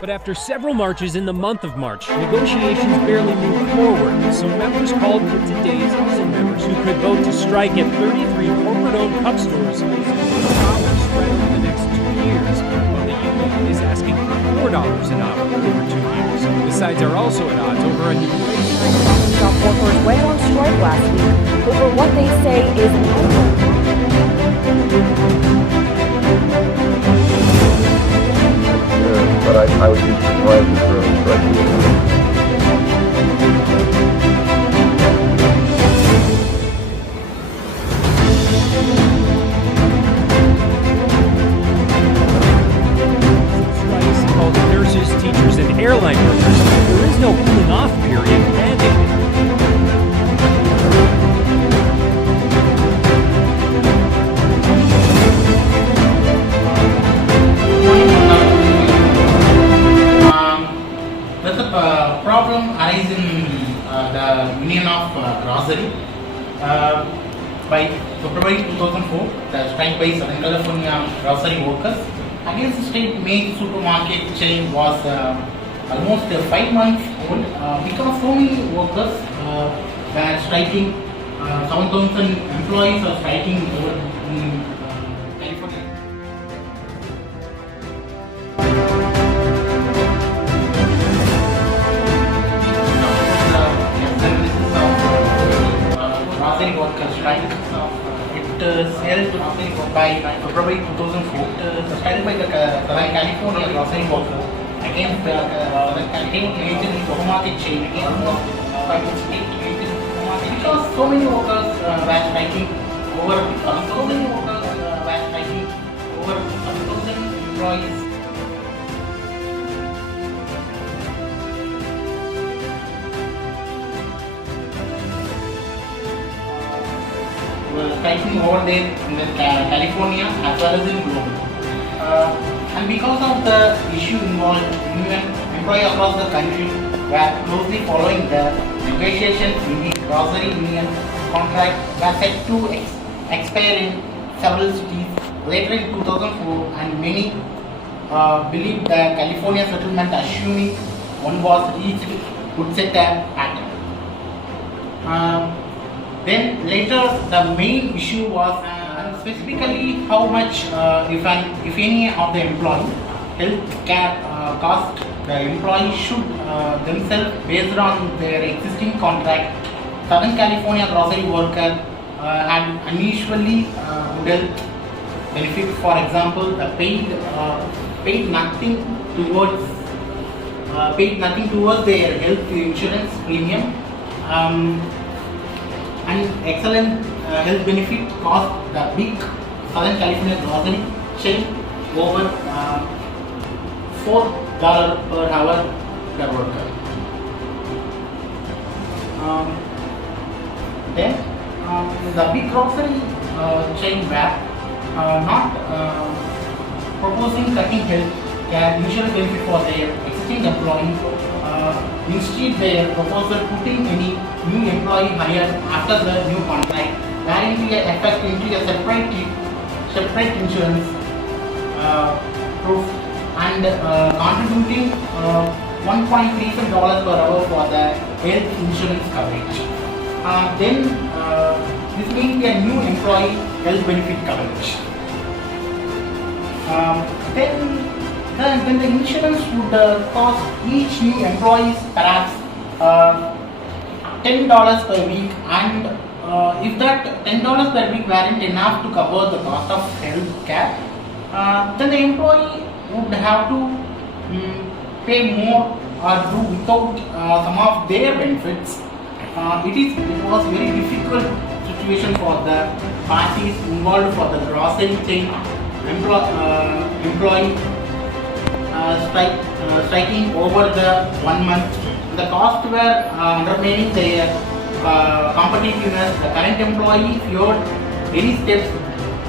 But after several marches in the month of March, negotiations barely moved forward, so members called for today's housing members who could vote to strike at 33 corporate-owned cup stores $6 spread over the next 2 years, while the union is asking for $4 an hour over 2 years. The sides are also at odds over a new wage. Shop workers went on strike last week over what they say is an but I would be surprised if there was a strike. Strikes called nurses, teachers, and airline workers. There is no cooling off period mandated. Problem arises in the Union of Grocery. By February 2004, the strike by Southern California grocery workers against the state main supermarket chain was almost 5 months old because so many workers were striking. 7,000 employees are striking over in California. Grocery workers strike. It is held by February 2004. It is started by the Southern California grocery workers against the Southern California major supermarket chain because so many workers were striking over 1,000 employees. Striking over there in the California as well as in global. And because of the issue involved, union employees across the country were closely following the negotiations in the grocery union contract were set to expire in several cities later in 2004, and many believed the California settlement, assuming one was reached, would set a pattern. Then later the main issue was specifically how much if any of the employee health care cost the employee should themselves based on their existing contract. Southern California grocery worker had unusually good health benefit. For example, the paid nothing towards their health insurance premium. And excellent health benefit cost the big Southern California grocery chain over $4 per hour per worker. Then the big grocery chain were not proposing cutting health care insurance benefit for their existing employees. Instead, their proposal putting any new employee hired after the new contract, wherein we effect into a separate insurance proof and contributing $1.37 per hour for the health insurance coverage. Then this means a new employee health benefit coverage. Then the insurance would cost each new employee perhaps $10 per week, and if that $10 per week weren't enough to cover the cost of health care, then the employee would have to pay more or do without some of their benefits. It was very difficult situation for the parties involved for the grocery chain employee striking over the 1 month. The cost were undermining their competitiveness. The current employee feared any steps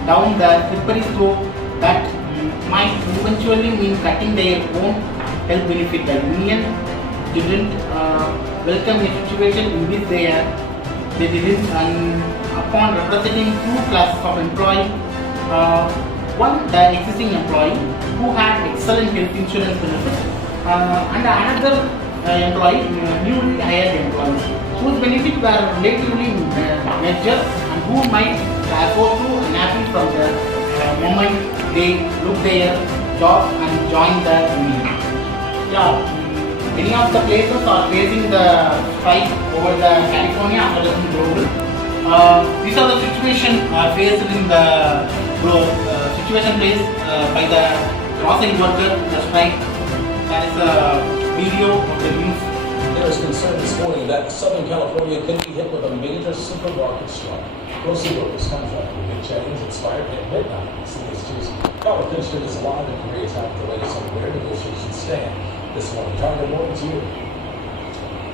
down the slippery slope that might eventually mean cutting their own health benefit. The union didn't welcome a situation in which they didn't, and upon representing two classes of employee, one the existing employee who had excellent health insurance benefits, and another employee, newly hired employee, whose benefits were relatively major and who might therefore too unhappy from the moment they look their job and join the union. Yeah, many of the places are facing the strike over the California as well as in global. These are the situation faced in the situation faced by the grocery worker, the strike. There is a video of the news. There is concern this morning that Southern California could be hit with a major supermarket strike. Grocery workers contract with big chains expired at midnight. CBS 2's Robert Finster is live in Koreatown with the latest on where negotiations stand. This morning, Good morning to you.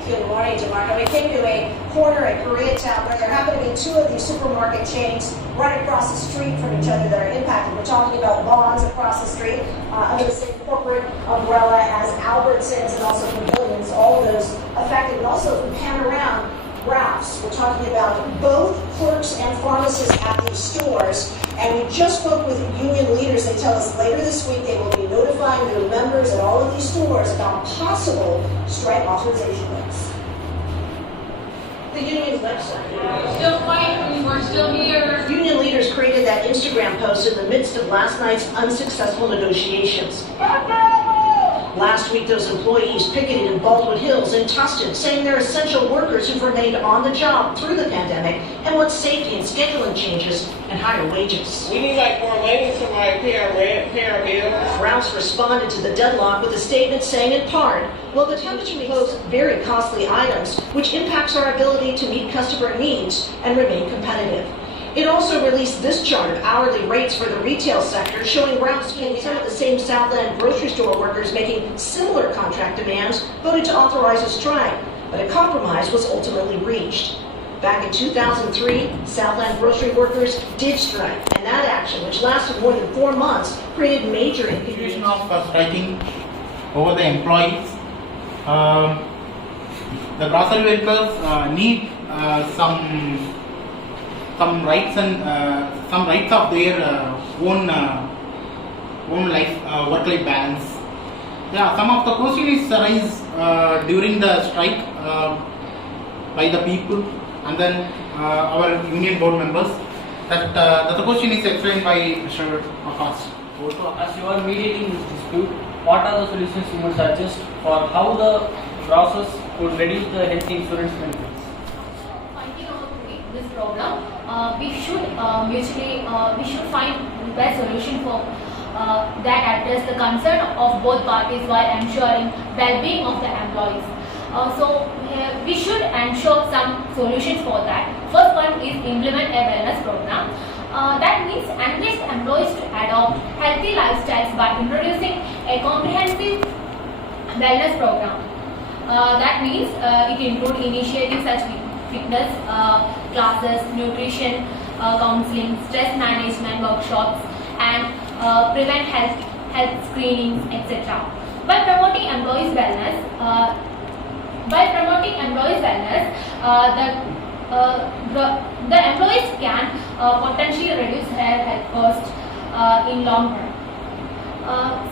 Good morning, DeMarco. We came to a corner at Koreatown where there happen to be two of these supermarket chains right across the street from each other that are impacted. We're talking about Bonds across the street under the same corporate umbrella as Albertsons and also Pavilions, all of those affected, and also from Panorama, Ralph's. We're talking about both clerks and pharmacists at these stores. And we just spoke with union leaders. They tell us later this week they will be notifying their members at all of these stores about possible strike authorization rates. The union website. Still fighting, we're still here. Union leaders created that Instagram post in the midst of last night's unsuccessful negotiations. Last week, those employees picketed in Baldwin Hills and Tustin, saying they're essential workers who've remained on the job through the pandemic and want safety and scheduling changes and higher wages. We need like more money to like pay our rent, pay our bills. Rouse responded to the deadlock with a statement saying in part, well, the company impose very costly items, which impacts our ability to meet customer needs and remain competitive. It also released this chart of hourly rates for the retail sector, showing Rouse paying some of the same Southland grocery store workers making similar contract demands voted to authorize a strike, but a compromise was ultimately reached. Back in 2003, Southland grocery workers did strike, and that action, which lasted more than 4 months, created major Situation inconvenience. of striking over the employees. The grocery workers need some rights and some rights of their own life, work-life balance. Yeah, some of the questions arise during the strike by the people and then our union board members. That the question is explained by Mr. Akash. Also, as you are mediating this dispute, what are the solutions you would suggest for how the process could reduce the health insurance benefits? Finding out this problem, we should find the best solution for that address the concern of both parties while ensuring well-being of the employees. We should ensure some solutions for that. First one is implement a wellness program. That means encourage employees to adopt healthy lifestyles by introducing a comprehensive wellness program. That means it includes initiatives such as fitness classes, nutrition counseling, stress management workshops, and prevent health screenings, etc. By promoting employees' wellness, the employees can potentially reduce their health costs in long run.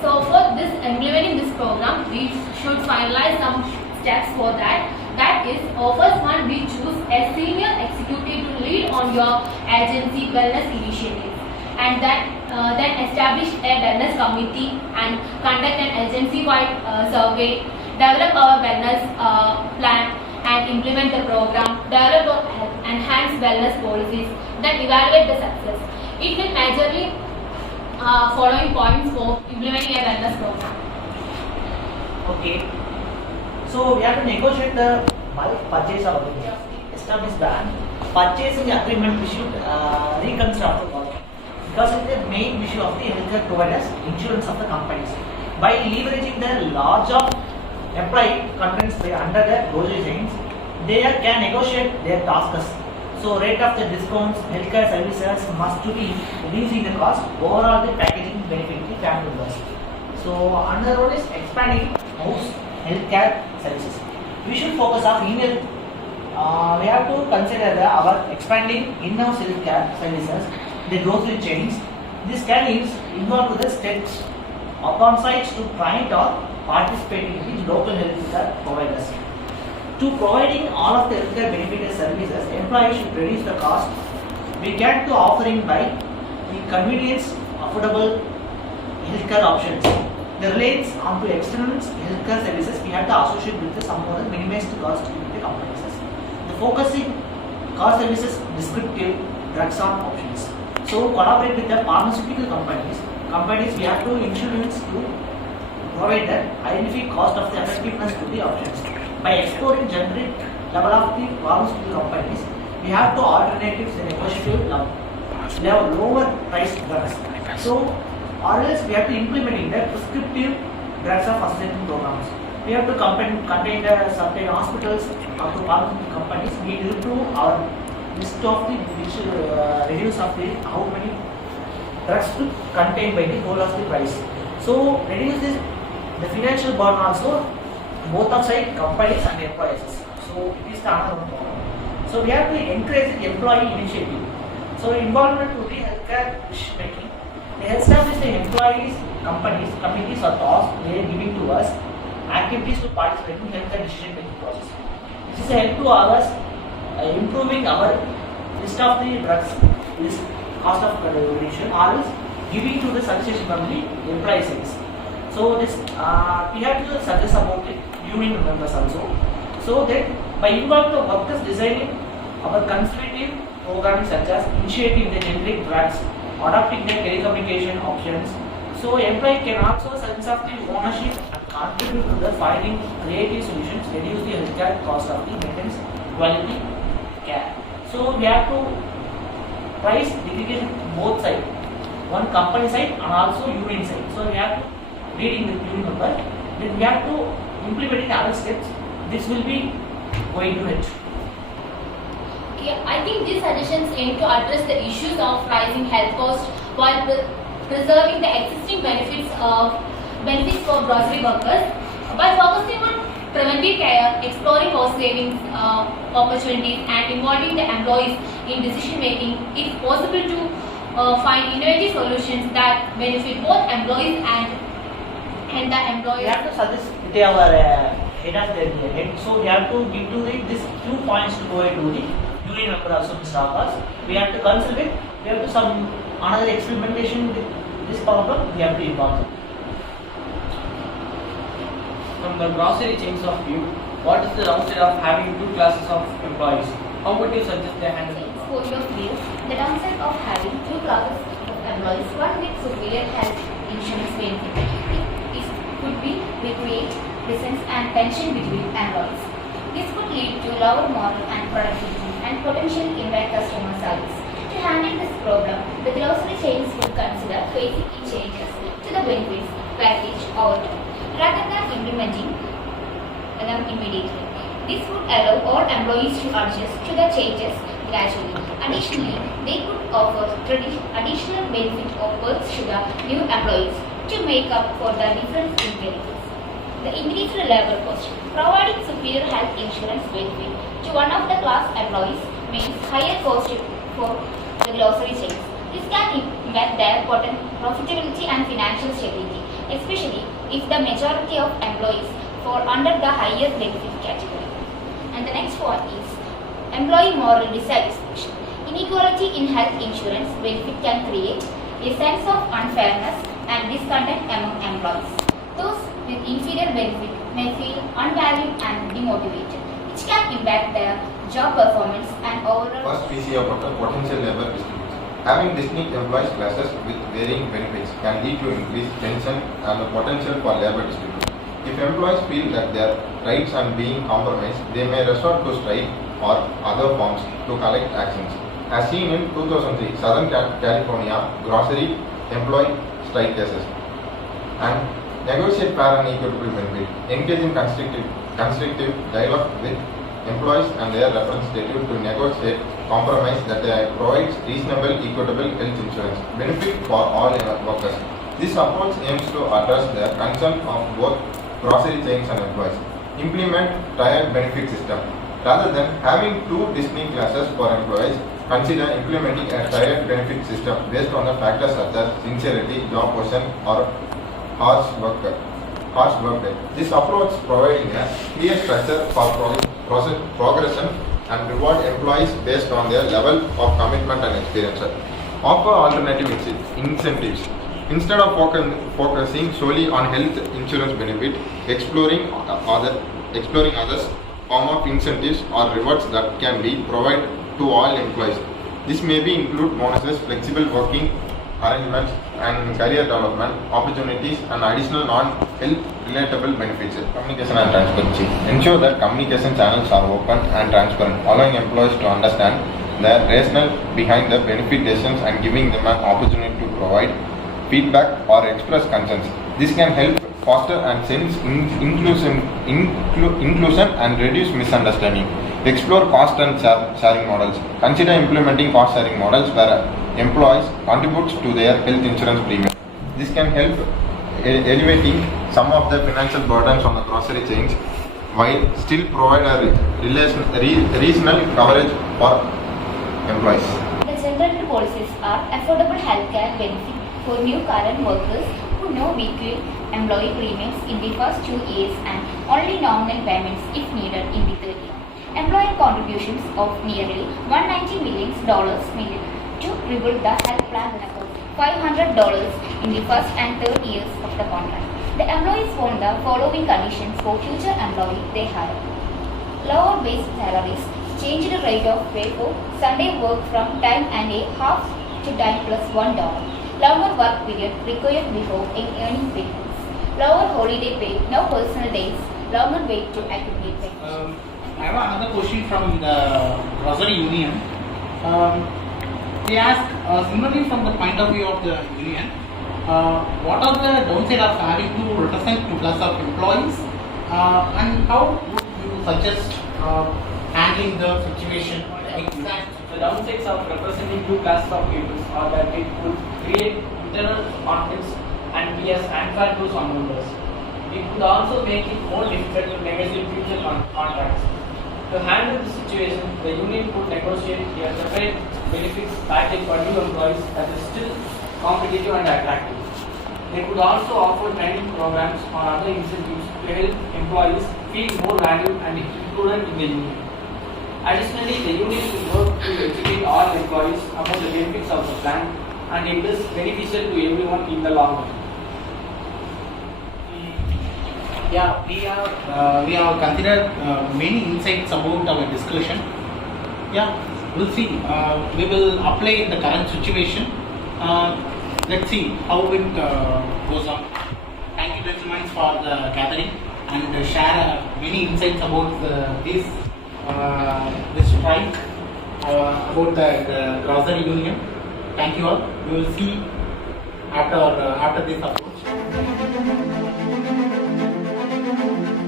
So for this implementing this program, we should finalize some steps for that. That is, first one, we choose a senior executive to lead on your agency wellness initiatives, and then establish a wellness committee and conduct an agency-wide survey, develop our wellness plan and implement the program, develop enhanced wellness policies, then evaluate the success. It will majorly following points for implementing a wellness program. Okay. So we have to negotiate the bulk purchase of establish that purchasing agreement we should reconstruct the policy, because it is the main issue of the healthcare providers, insurance of the companies. By leveraging the large of employee contents under the grocery chains, they can negotiate their tasks. So rate of the discounts, healthcare services must to be reducing the cost, overall the packaging benefit the family members. So another one is expanding most healthcare services. We should focus on we have to consider our expanding in-house healthcare services, the grocery chains. This can involve the states upon sites to try it or participating in the local healthcare providers. To providing all of the healthcare benefit services, employees should reduce the cost. We get to offering by the convenience, affordable healthcare options. The reliance onto external healthcare services we have to associate with some other minimized cost in the companies. The focusing cost services descriptive drugs on options. So collaborate with the pharmaceutical companies. We have to influence to provide the identify cost of the effectiveness to the options. By exploring generic level of the pharmaceutical companies, we have to alternatives in negotiable level. They have lower price drugs. So, or else we have to implement the prescriptive drugs of associated programs. We have to contain the certain hospitals or to pharmaceutical companies. We improve our list of the which reduce of the how many drugs to contain by the whole of the price. So, reduce this the financial burden also both of side companies and employees. So it is the another one. So we have to encourage the employee initiative. So involvement to the healthcare decision making. They establish the employees, companies, committees or tasks they are giving to us activities to participate in healthcare decision making process. This is a help to us improving our list of the drugs, list cost of reduction or else giving to the suggestion from the employee side. So this we have to suggest about it union members also. So that by involving the workers designing our consultative programming such as initiating the generic drugs, adopting the telecommunication options. So employee can also sense of the ownership and contribute to the finding creative solutions, reduce the healthcare cost of the maintenance quality care. So we have to price segregation both sides, one company side and also union side. So we have to reading the union number, then we have to implement other steps. This will be going to it. Okay, I think these suggestions aim to address the issues of rising health costs while preserving the existing benefits for grocery workers. By focusing on preventive care, exploring cost savings opportunities, and involving the employees in decision making, it is possible to find innovative solutions that benefit both employees and the employer. We have to suggest with our head of the head. So we have to give to this few points to go into the union member also Mr. Abbas. We have to consult with. We have to some another experimentation with this problem. We have to involve them. From the grocery chains of view, what is the downside of having two classes of employees? How would you suggest they handle the problem? For your view, the downside of having two classes of employees, one with superior health insurance benefit, it could be we create distance and tension between employees. This could lead to lower moral and productivity and potentially impact customer service. To handle this problem, the grocery chains would consider phasing in changes to the benefits package over time, rather than implementing them immediately. This would allow all employees to adjust to the changes gradually. Additionally, they could offer additional benefit or perks to the new employees to make up for the difference in benefits. The increased labor cost. Providing superior health insurance benefit to one of the class employees means higher cost for the grocery chains. This can impact their profitability and financial stability, especially if the majority of employees fall under the higher benefit category. And the next one is employee moral dissatisfaction. Inequality in health insurance benefit can create a sense of unfairness and discontent among employees. Those with inferior benefit may feel unvalued and demotivated, which can impact their job performance and overall. First, we see about the potential labor distribution. Having distinct employees classes with varying benefits can lead to increased tension and the potential for labor distribution. If employees feel that their rights are being compromised, they may resort to strike or other forms to collect actions. As seen in 2003 Southern California grocery employee strike cases. And negotiate fair and equitable benefit. Engage in constructive dialogue with employees and their representatives to negotiate compromise that provides reasonable, equitable health insurance benefit for all workers. This approach aims to address the concern of both grocery chains and employees. Implement tiered benefit system. Rather than having two distinct classes for employees, consider implementing a tiered benefit system based on the factors such as sincerity, job position, or hours work cost workday. This approach providing a clear structure for progression and reward employees based on their level of commitment and experience. Offer alternative incentives. Instead of focusing solely on health insurance benefit, exploring others form of incentives or rewards that can be provided to all employees. This may be include bonuses, flexible working arrangements, and career development opportunities, and additional non-health relatable benefits. Communication and transparency. Ensure that communication channels are open and transparent, allowing employees to understand the rationale behind the benefit decisions and giving them an opportunity to provide feedback or express concerns. This can help foster and sense inclusion and reduce misunderstanding. Explore cost and sharing models. Consider implementing cost sharing models where employees contribute to their health insurance premium. This can help elevating some of the financial burdens on the grocery chains while still provide a reasonable coverage for employees. The general policies are affordable healthcare benefit for new current workers who know weekly employee premiums in the first 2 years and only nominal payments if needed in the third year. Employer contributions of nearly $190 million to rebuild the health plan record, $500 in the first and third years of the contract. The employees want the following conditions for future employees they hire. Lower base salaries, changed rate of pay for Sunday work from time and a half to time plus $1. Longer work period required before earning payments. Lower holiday pay, no personal days, longer wait to accumulate payments. I have another question from the grocery union. They ask, similarly from the point of view of the union, what are the downside of having to represent 2 classes of employees, and how would you suggest handling the situation? The downsides of representing 2 classes of people are that it could create internal conflicts and be as unfair to some members. It could also make it more difficult to negotiate future contracts. To handle the situation, the union could negotiate a separate benefits package for new employees that is still competitive and attractive. They could also offer training programs or other incentives to help employees feel more valued and included in the union. Additionally, the union should work to educate all employees about the benefits of the plan, and it is beneficial to everyone in the long run. Yeah, we have considered many insights about our discussion. Yeah, we'll see. We will apply the current situation. Let's see how it goes on. Thank you very much for the gathering and share many insights about this strike, about the grocery union. Thank you all. We will see after this approach.